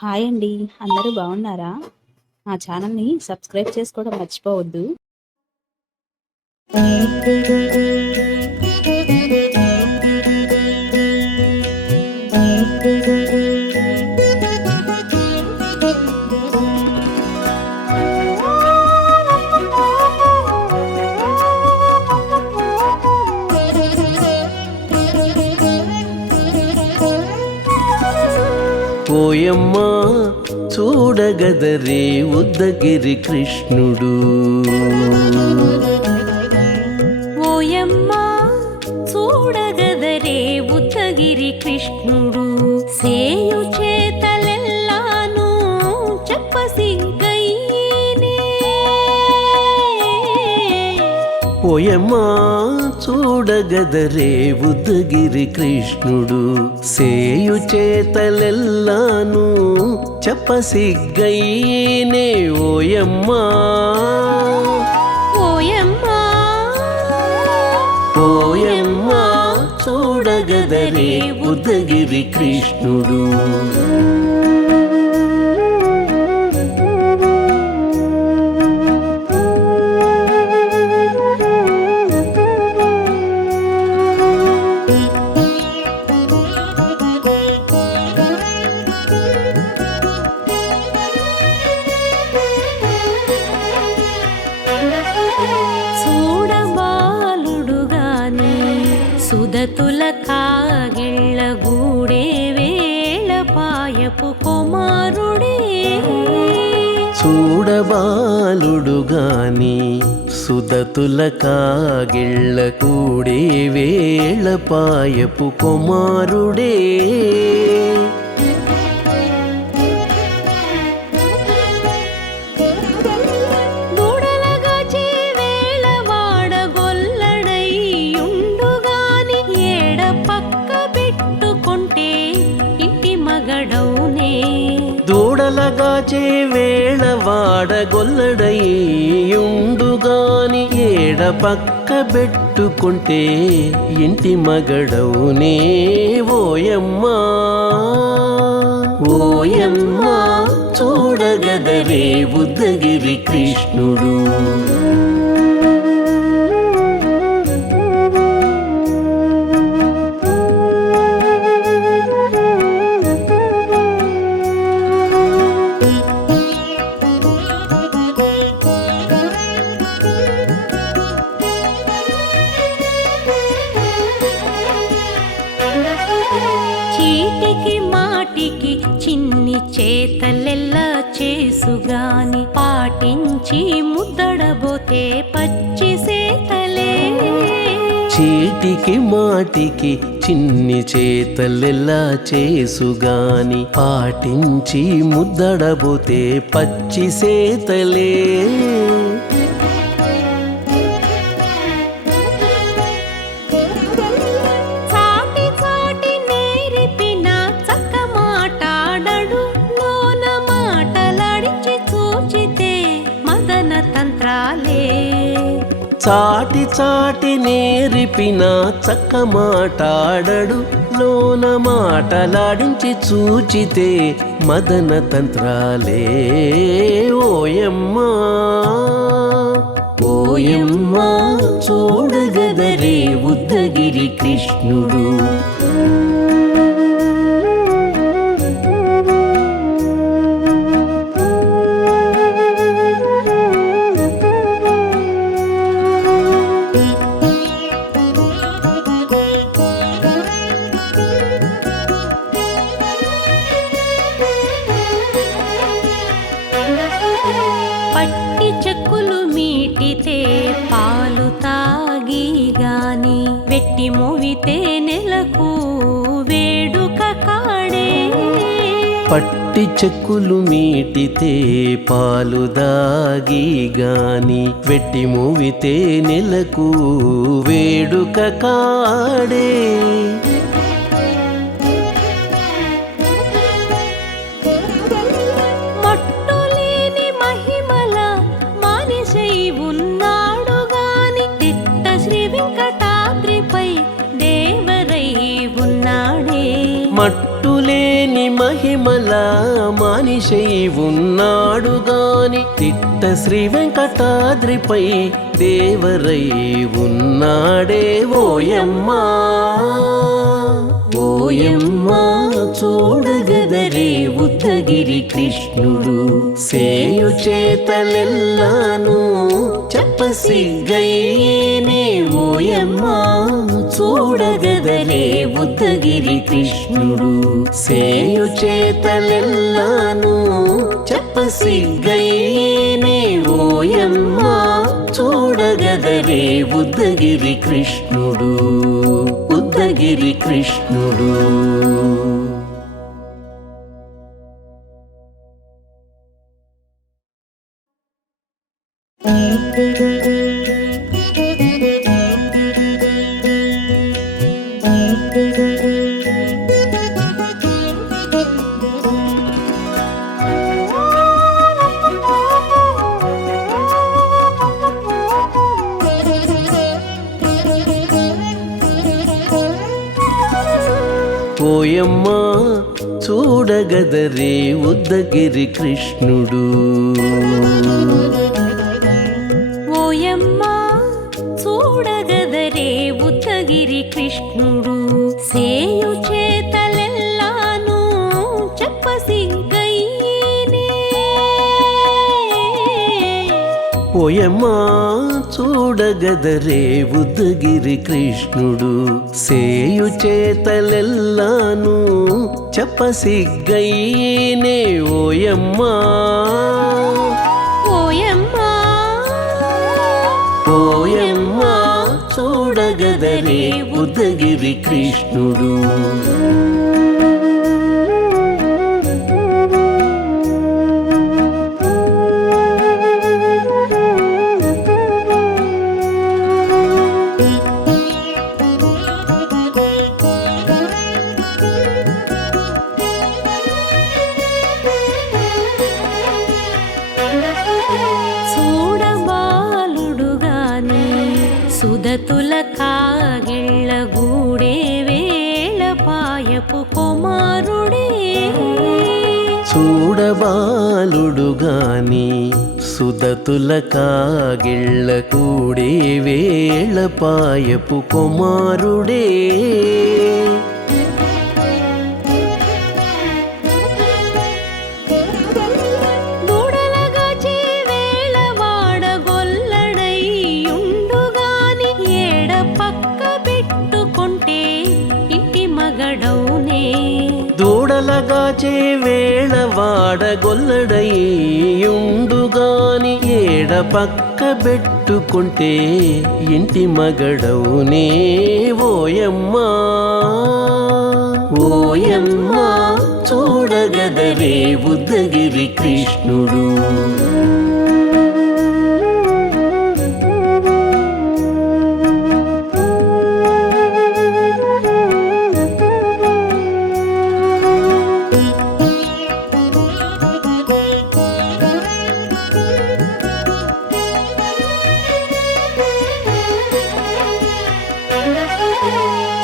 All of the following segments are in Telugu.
హాయ్ అండి. అందరూ బాగున్నారా? మా ఛానల్‌ని సబ్స్క్రైబ్ చేసుకోవడం మర్చిపోవద్దు. ఓయమ్మా చూడగదరే ఉద్దగిరి కృష్ణుడు. ఓయమ్మా చూడగదరే ఉద్దగిరి కృష్ణుడు. సేయు చేతలెల్లాను చెప్పసిగ్గయ్యేనే. ఓయమ్మా చూడగదరే ఉద్దగిరి కృష్ణుడు. సేయు చేతలెల్లాను చెప్పసిగ్గయ్యేనే. ఓయమ్మా ఓయమ్మా ఓయమ్మా చూడగదరే ఉద్దగిరి కృష్ణుడు. చూడబాలుడుగాని సుదతుల కాగిళ్ళ గూడే వేళ పాయపు కుమారుడే. చూడబాలుడుగాని సుదతుల కాగిళ్ళ కూడే వేళ పాయపు కుమారుడే. దూడలగాచే వేళ వాడగొల్లడయ్యుండుగాని ఏడ పక్క పెట్టుకుంటే ఇంటి మగడౌనే. దూడలగాచే వేళ వాడగొల్లడయ్యుండుగాని ఏడ పక్క పెట్టుకుంటే ఇంటి మగడవునే. ఓయమ్మా ఓయమ్మా చూడగదరే ఉద్దగిరి కృష్ణుడు. చీటికి మాటికి చిన్ని చేతలెల్లా చేసుగాని పాటించి ముద్దడబోతే పచ్చి సేతలే. చీటికి మాటికి చిన్ని చేతలెల్లా చేసుగాని పాటించి ముద్దడబోతే పచ్చి సేతలే. చాటి చాటి నేరిపిన చక్క మాటాడడు లోన మాటలాడించి చూచితే మదన తంత్రాలే. చాటి చాటి నేరిపిన చక్క మాటాడడు లోన మాటలాడించి చూచితే మదన తంత్రాలే. ఓయమ్మా ఓయమ్మా చూడగదరే ఉద్దగిరి కృష్ణుడు. పట్టి చెక్కులు మీటితే పాలు తాగి గాని వెట్టి మోవితే నెలకు వేడుక కాడే. పట్టి చెక్కులు మీటితే పాలు దాగి గాని వెట్టి మూవితే నెలకు వేడుక కాడే. మట్టులేని మహిమల మానిషై ఉన్నాడు గాని తిట్ట శ్రీ వెంకటాద్రిపై దేవరై ఉన్నాడే. మట్టులేని మహిమ మహిమల మానిషై ఉన్నాడు గాని తిట్ట శ్రీ వెంకటాద్రిపై దేవరై ఉన్నాడే ఓయమ్మా ఓయమ్మా చూడగదరే ఉద్దగిరి కృష్ణుడు సేయు చేతలెల్లాను చెప్పసిగ్గయ్యేనే ఓయమ్మా చూడగదరే ఉద్దగిరి కృష్ణుడు సేయు చేతలెల్లాను చెప్పసిగ్గయ్యేనే ఓయమ్మా చూడగదరే ఉద్దగిరి కృష్ణుడు ఉద్దగిరి కృష్ణుడు. ఓయమ్మా చూడగదరే ఉద్దగిరి కృష్ణుడు ఓయమ్మా చూడగదరే ఉద్దగిరి కృష్ణుడు సేయు చేతలెల్లాను చెప్పసిగ్గయ్యేనే ఓయమ్మా చూడగదరే ఉద్దగిరి కృష్ణుడు సేయు చేతలెల్లాను చెప్పసిగ్గయ్యేనే ఓయమ్మా ఓయమ్మా ఓయమ్మా చూడగదరే ఉద్దగిరి కృష్ణుడు. చూడబాలుడుగాని సుదతుల కాగిళ్ళ గూడే వేళ పాయపు కుమారుడే చూడబాలుడుగాని సుదతుల కాగిళ్ళ కూడే వేళ పాయపు కుమారుడే దూడలగాచే వేళ వాడగొల్లడయ్యుండుగాని ఏడ పక్క పెట్టుకుంటే ఇంటి మగడౌనే దూడలగాచే వేళ వాడగొల్లడయ్యుండుగాని ఏడ పక్క పెట్టుకుంటే ఇంటి మగడవునే ఓయమ్మా ఓయమ్మా చూడగదరే ఉద్దగిరి కృష్ణుడు.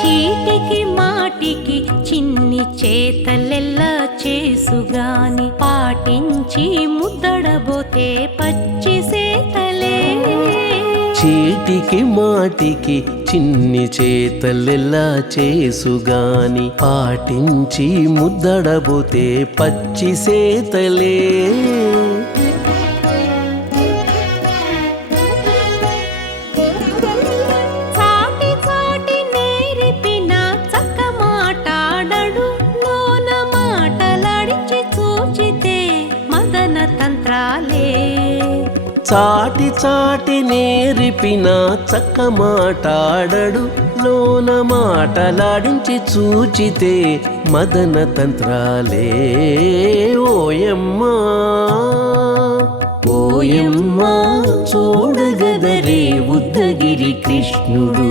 చీటికి మాటికి చిన్ని చేతలెల్లా చేసుగాని పాటించి ముద్దడబోతే పచ్చి సేతలే చీటికి మాటికి చిన్ని చేతలెలా చేసుగాని పాటించి ముద్దడబోతే పచ్చి సేతలే చాటి చాటి నేరిపిన చక్క మాటాడడు లోన మాటలాడించి చూచితే మదన తంత్రాలే చాటి చాటి నేరిపిన చక్క మాటాడడు లోన మాటలాడించి చూచితే మదన తంత్రాలే ఓయమ్మా ఓయమ్మా చూడగదరే ఉద్దగిరి కృష్ణుడు.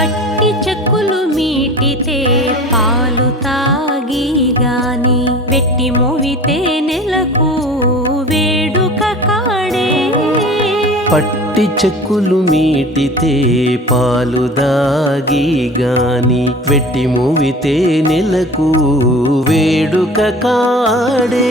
పట్టి చెక్కులు మీటితే పాలు తాగి గాని వెట్టి మోవితే నెలకు వేడుక కాడే పట్టి చెక్కులు మీటితే పాలు దాగి గాని వెట్టి మూవితే నెలకు వేడుక కాడే